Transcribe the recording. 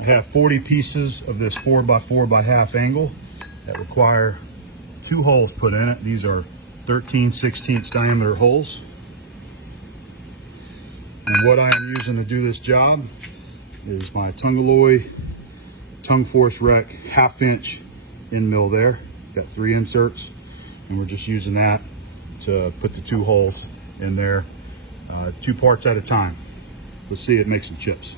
I have 40 pieces of this 4x4x1/2 angle that require 2 holes put in it. These are 13/16 diameter holes. And what I am using to do this job is my Tungalloy tongue force rec 1/2 inch end mill there. Got 3 inserts, and we're just using that to put the 2 holes in there, 2 parts at a time. Let's see it make some chips.